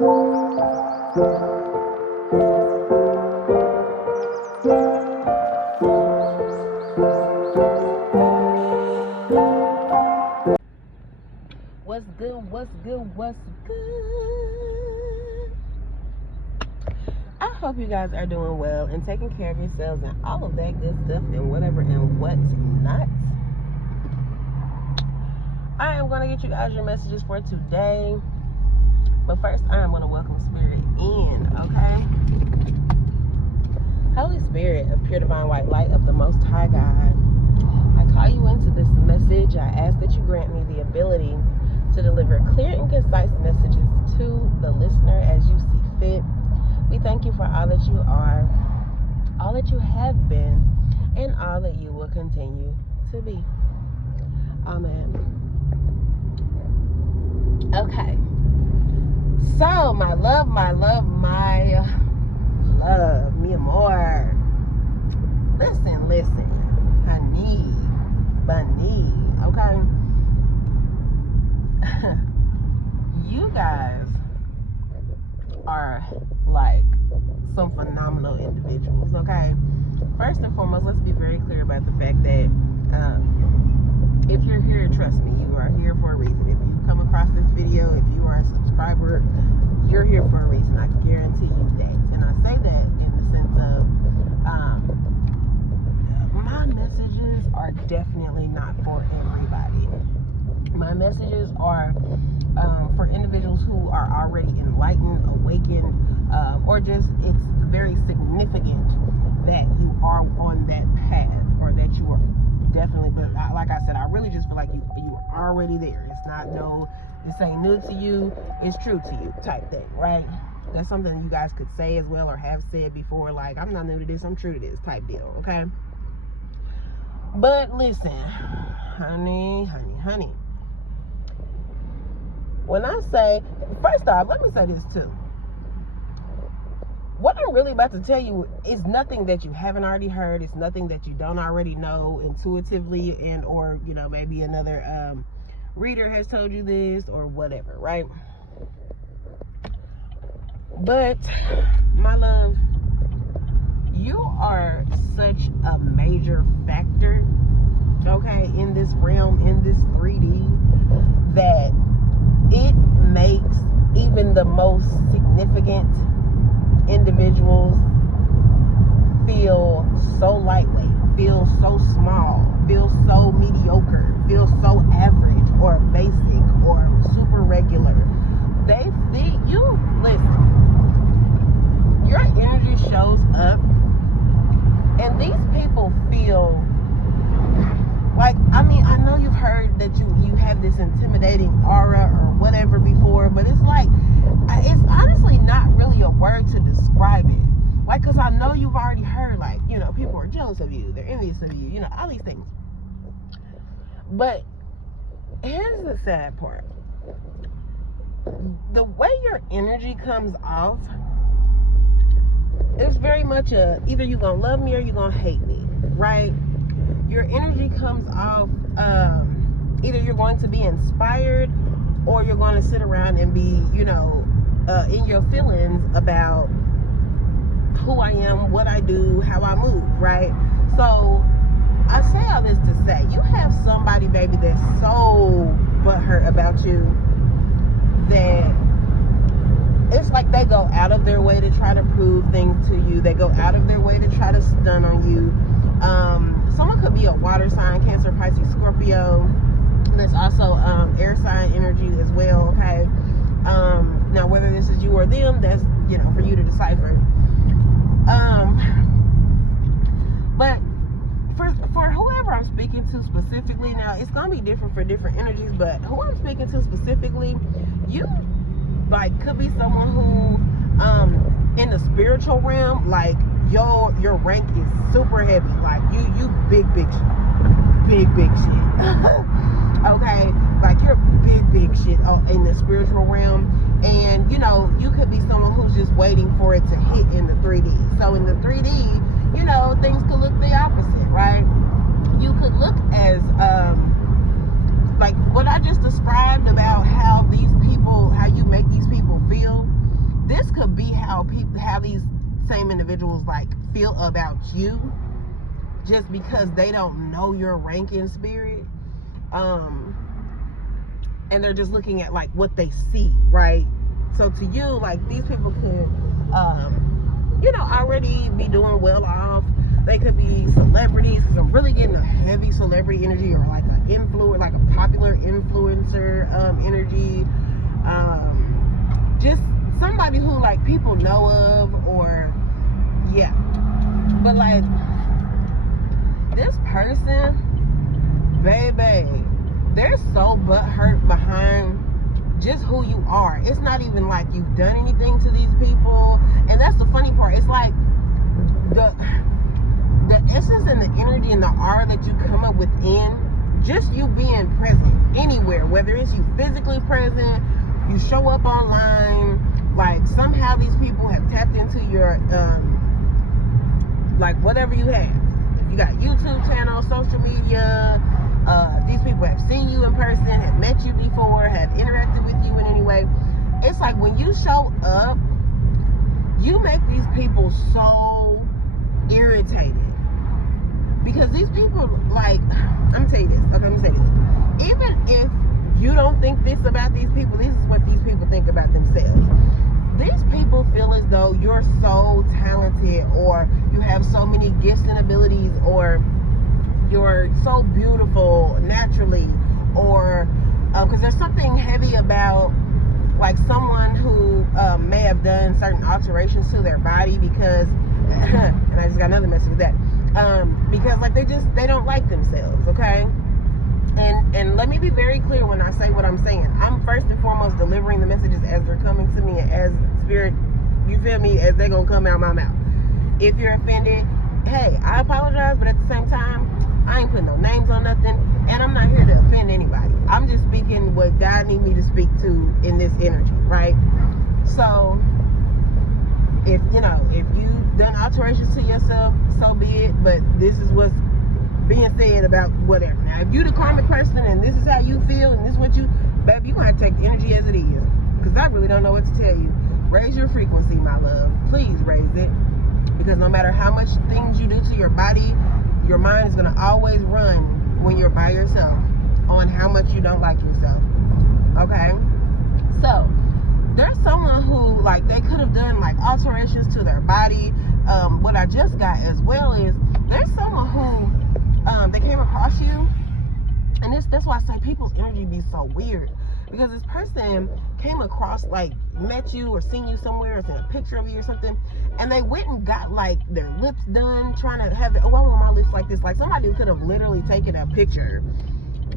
What's good? What's good? What's good? I hope you guys are doing well and taking care of yourselves and all of that good stuff and whatever and what's not. I am going to get you guys your messages for today. But first, I am going to welcome Spirit in, okay? Holy Spirit of pure divine white light of the Most High God, I call you into this message. I ask that you grant me the ability to deliver clear and concise messages to the listener as you see fit. We thank you for all that you are, all that you have been, and all that you will continue to be. Amen. Okay. So, my love, mi amor. Listen, honey, bunny, okay? You guys are like some phenomenal individuals, okay? First and foremost, let's be very clear about the fact that if you're here, trust me, you are here for a reason. If you come across this video, if you are a subscriber, you're here for a reason. I can guarantee you that. And I say that in the sense of my messages are definitely not for everybody. My messages are for individuals who are already enlightened, awakened, or just it's very significant that you are on that path, or that you are definitely, but like I said, I really just feel like you are already there. It's not this ain't new to you, it's true to you type thing, right? That's something you guys could say as well, or have said before, like, I'm not new to this, I'm true to this type deal, okay? But listen, honey. When I say, first off, let me say this too. What I'm really about to tell you is nothing that you haven't already heard. It's nothing that you don't already know intuitively, and or maybe another reader has told you this or whatever, right? But my love, you are such a major factor, okay, in this realm, in this 3D, that it makes even the most significant individuals feel so lightweight, feel so small, feel so mediocre, feel so average or basic or super regular. Listen, your energy shows up, and these people feel like, I know you've heard that you have this intimidating aura or whatever before, but it's like, it's honestly not really a word to describe it. Like, because I know you've already heard, like, people are jealous of you, they're envious of you, all these things. But here's the sad part. The way your energy comes off, it's very much either you're going to love me or you're going to hate me, right? Your energy comes off, either you're going to be inspired or you're going to sit around and be, in your feelings about who I am, what I do, how I move, right? So I say all this to say, you have somebody, baby, that's so butthurt about you that it's like they go out of their way to try to prove things to you. They go out of their way to try to stun on you. Someone could be a water sign, Cancer, Pisces, Scorpio. There's also air sign energy as well, okay? Now, whether this is you or them, that's, for you to decipher. But for whoever I'm speaking to specifically, now, it's going to be different for different energies, but who I'm speaking to specifically, you, could be someone who, in the spiritual realm, your rank is super heavy. Like, you big shit. Okay? Like, you're big shit in the spiritual realm. And, you could be someone who's just waiting for it to hit in the 3D. So, in the 3D, things could look the opposite, right? You could look as, like what I just described about how you make these people feel. could be how these same individuals like feel about you, just because they don't know your rank in spirit, and they're just looking at like what they see, right? So to you, like, these people could already be doing well off. They could be celebrities, because I'm really getting a heavy celebrity energy, or like like a popular influencer energy, just somebody who like people know of, or yeah. But like, this person, baby, they're so butthurt behind just who you are. It's not even like you've done anything to these people. And that's the funny part. It's like the essence and the energy and the aura that you come up within, just you being present anywhere, whether it's you physically present, you show up online, like somehow these people have tapped into your like whatever you have. If you got YouTube channel, social media, these people have seen you in person, have met you before, have interacted with you in any way. It's like when you show up, you make these people so irritated. Because these people, like, I'm gonna tell you this. Okay, let me say this. Even if you don't think this about these people, this is what these people think about themselves. These people feel as though you're so talented, or you have so many gifts and abilities, or you're so beautiful naturally, or because there's something heavy about like someone who may have done certain alterations to their body, because and I just got another message with that, because like they don't like themselves, okay? And let me be very clear when I say what I'm saying. I'm first and foremost delivering the messages as they're coming to me, as spirit, you feel me, as they're gonna come out my mouth. If you're offended, hey, I apologize, but at the same time, I ain't putting no names on nothing, and I'm not here to offend anybody. I'm just speaking what God needs me to speak to in this energy, right? So, if you've done alterations to yourself, so be it, but this is what's being said about whatever. Now, if you the karmic person and this is how you feel, and this is what you, baby, you gonna have to take the energy as it is, because I really don't know what to tell you. Raise your frequency, my love. Please raise it, because no matter how much things you do to your body, your mind is going to always run when you're by yourself on how much you don't like yourself. Okay? So, there's someone who, like, they could have done, like, alterations to their body. What I just got as well is, there's someone who, they came across you, and that's why I say people's energy be so weird. Because this person came across, like, met you or seen you somewhere, or seen a picture of you or something, and they went and got, like, their lips done, trying to have I want my lips like this. Like, somebody who could have literally taken a picture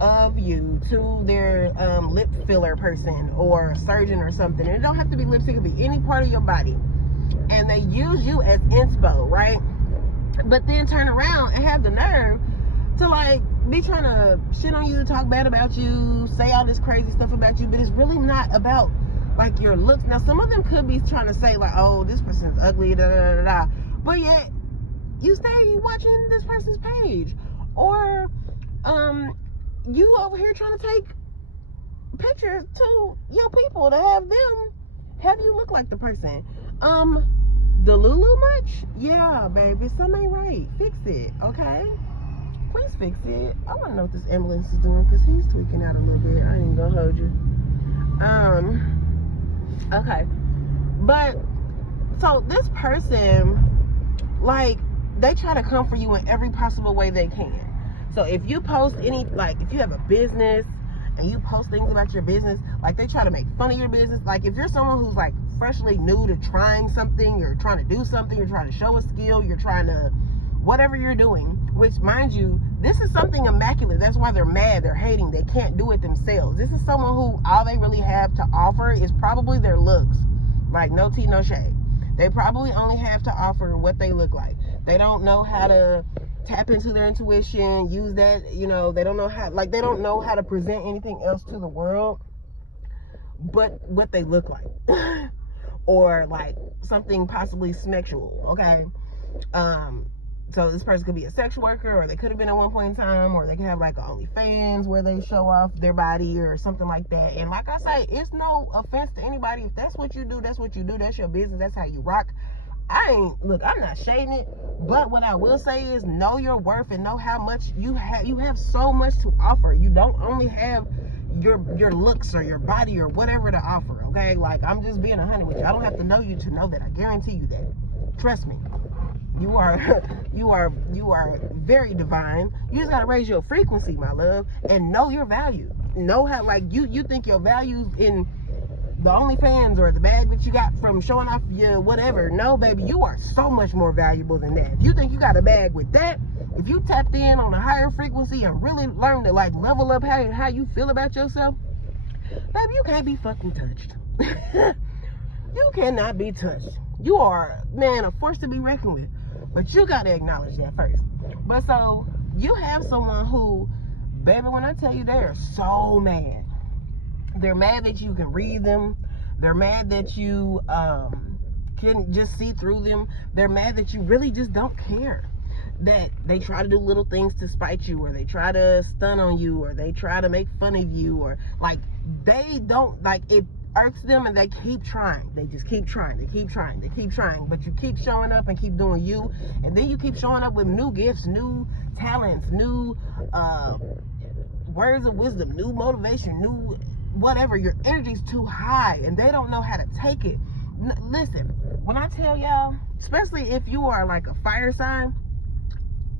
of you to their lip filler person or surgeon or something. And it don't have to be lipstick, it could be any part of your body. And they use you as inspo, right? But then turn around and have the nerve to, like, be trying to shit on you, talk bad about you, say all this crazy stuff about you, but it's really not about, like, your looks. Now, some of them could be trying to say, like, oh, this person's ugly, da da da da, but yet you stay watching this person's page, or you over here trying to take pictures to your people to have you look like the person. The Lulu much? Yeah, baby, something ain't right. Fix it, okay? Please fix it. I want to know what this ambulance is doing, because he's tweaking out a little bit. I ain't even gonna hold you. Okay. But, so this person, like, they try to come for you in every possible way they can. So if you post any, like, if you have a business and you post things about your business, like, they try to make fun of your business. Like, if you're someone who's, like, freshly new to trying something, you're trying to do something, you're trying to show a skill, you're trying to, whatever you're doing, which, mind you, this is something immaculate. That's why they're mad, they're hating, they can't do it themselves. This is someone who all they really have to offer is probably their looks. Like, no tea, no shade. They probably only have to offer what they look like. They don't know how to tap into their intuition, use that, they don't know how, like, they don't know how to present anything else to the world but what they look like. Or, like, something possibly sexual, okay? So this person could be a sex worker, or they could have been at one point in time, or they could have like OnlyFans where they show off their body or something like that. And like I say, it's no offense to anybody. If that's what you do, that's what you do. That's your business. That's how you rock. I'm not shading it, but what I will say is know your worth and know how much you have. You have so much to offer. You don't only have your looks or your body or whatever to offer. Okay, like, I'm just being 100 with you. I don't have to know you to know that. I guarantee you that. Trust me. You are very divine. You just gotta raise your frequency, my love, and know your value. Know how, like, you think your value's in the OnlyFans or the bag that you got from showing off your whatever. No, baby, you are so much more valuable than that. If you think you got a bag with that, if you tapped in on a higher frequency and really learn to, like, level up how you feel about yourself, baby, you can't be fucking touched. You cannot be touched. You are, man, a force to be reckoned with. But you gotta acknowledge that first. But so you have someone who, baby, when I tell you, they are so mad. They're mad that you can read them. They're mad that you can just see through them. They're mad that you really just don't care. That they try to do little things to spite you, or they try to stun on you, or they try to make fun of you, or like they don't, like, it irks them and they keep trying. They just keep trying. They keep trying. They keep trying. But you keep showing up and keep doing you. And then you keep showing up with new gifts, new talents, new words of wisdom, new motivation, new whatever. Your energy's too high and they don't know how to take it. Listen, when I tell y'all, especially if you are like a fire sign,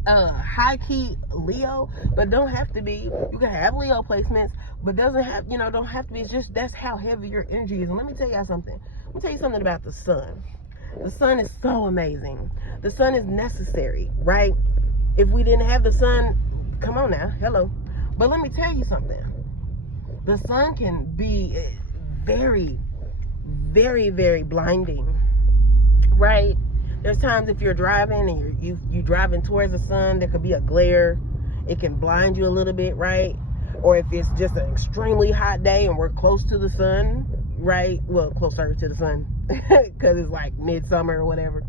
high key Leo, but don't have to be. You can have Leo placements, but doesn't have, don't have to be. It's just that's how heavy your energy is. And let me tell y'all something. Let me tell you something about the sun. The sun is so amazing. The sun is necessary, right? If we didn't have the sun, come on now, hello. But let me tell you something. The sun can be very, very, very blinding, right? There's times if you're driving and you're driving towards the sun, there could be a glare. It can blind you a little bit, right? Or if it's just an extremely hot day and we're close to the sun, right? Well, closer to the sun because it's like midsummer or whatever.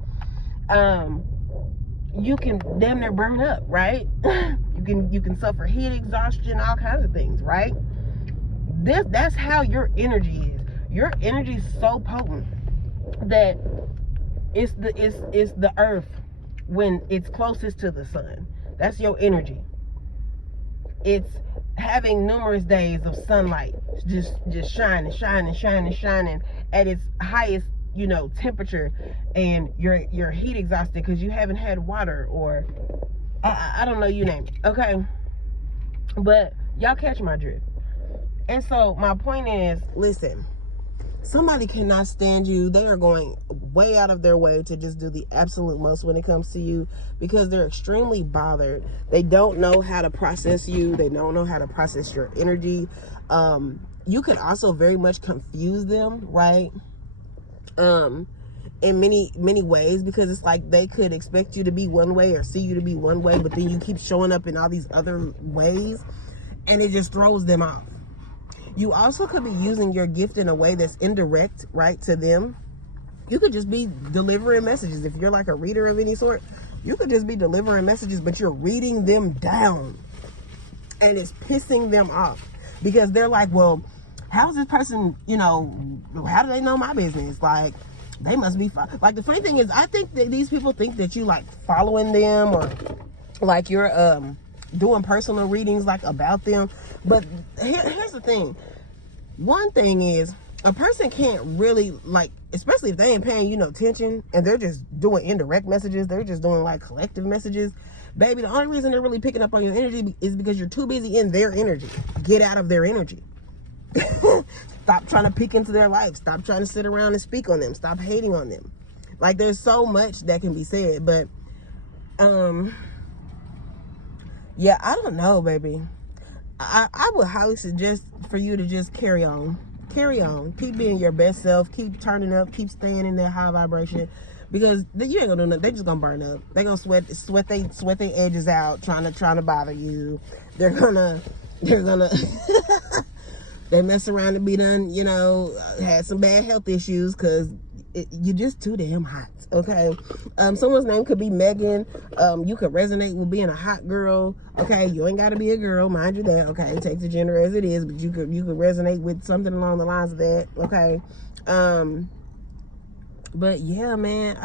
You can damn near burn up, right? You can suffer heat exhaustion, all kinds of things, right? That's how your energy is. Your energy is so potent that it's the earth when it's closest to the sun. That's your energy. It's having numerous days of sunlight, just shining at its highest, temperature, and you're heat exhausted because you haven't had water, or I don't know, you name it. Okay, but y'all catch my drift. And so my point is, listen. Somebody cannot stand you. They are going way out of their way to just do the absolute most when it comes to you because they're extremely bothered. They don't know how to process you. They don't know how to process your energy. You can also very much confuse them, right? In many, many ways, because it's like they could expect you to be one way or see you to be one way, but then you keep showing up in all these other ways and it just throws them off. You also could be using your gift in a way that's indirect, right, to them. You could just be delivering messages. If you're like a reader of any sort, you could just be delivering messages, but you're reading them down. And it's pissing them off. Because they're like, well, how's this person, how do they know my business? Like, they must be, like, the funny thing is, I think that these people think that you, like, following them, or, like, you're, doing personal readings, like, about them. But here's the thing. One thing is, a person can't really, like, especially if they ain't paying you no attention and they're just doing indirect messages, they're just doing like collective messages, baby, the only reason they're really picking up on your energy is because you're too busy in their energy. Get out of their energy. Stop trying to peek into their life. Stop trying to sit around and speak on them. Stop hating on them. Like, there's so much that can be said, but yeah, I don't know, baby. I would highly suggest for you to just carry on. Keep being your best self. Keep turning up. Keep staying in that high vibration, because you ain't gonna do nothing. They just gonna burn up. They gonna sweat their edges out trying to bother you. They're gonna they mess around and be done. Had some bad health issues because you're just too damn hot, okay? Someone's name could be Megan. You could resonate with being a hot girl, okay? You ain't got to be a girl, mind you that, okay? Take the gender as it is, but you could resonate with something along the lines of that, okay? But yeah, man,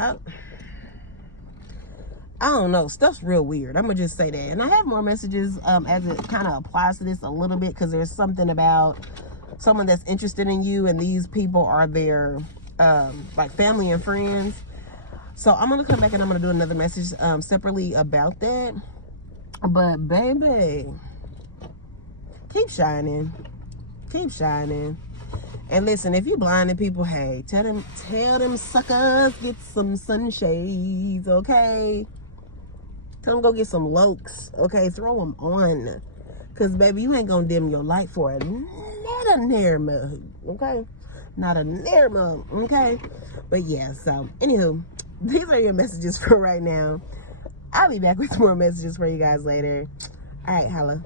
I don't know. Stuff's real weird. I'm gonna just say that. And I have more messages as it kind of applies to this a little bit, because there's something about someone that's interested in you, and these people are their like family and friends. So I'm gonna come back and I'm gonna do another message separately about that. But baby, keep shining. Keep shining. And listen, if you blinded people, hey, tell them suckers, get some sunshades, okay? Tell them go get some lokes, okay? Throw them on. Because, baby, you ain't going to dim your light for it. Not a near mug, okay? Not a near mug, okay? But, yeah, so, anywho, these are your messages for right now. I'll be back with more messages for you guys later. All right, holla.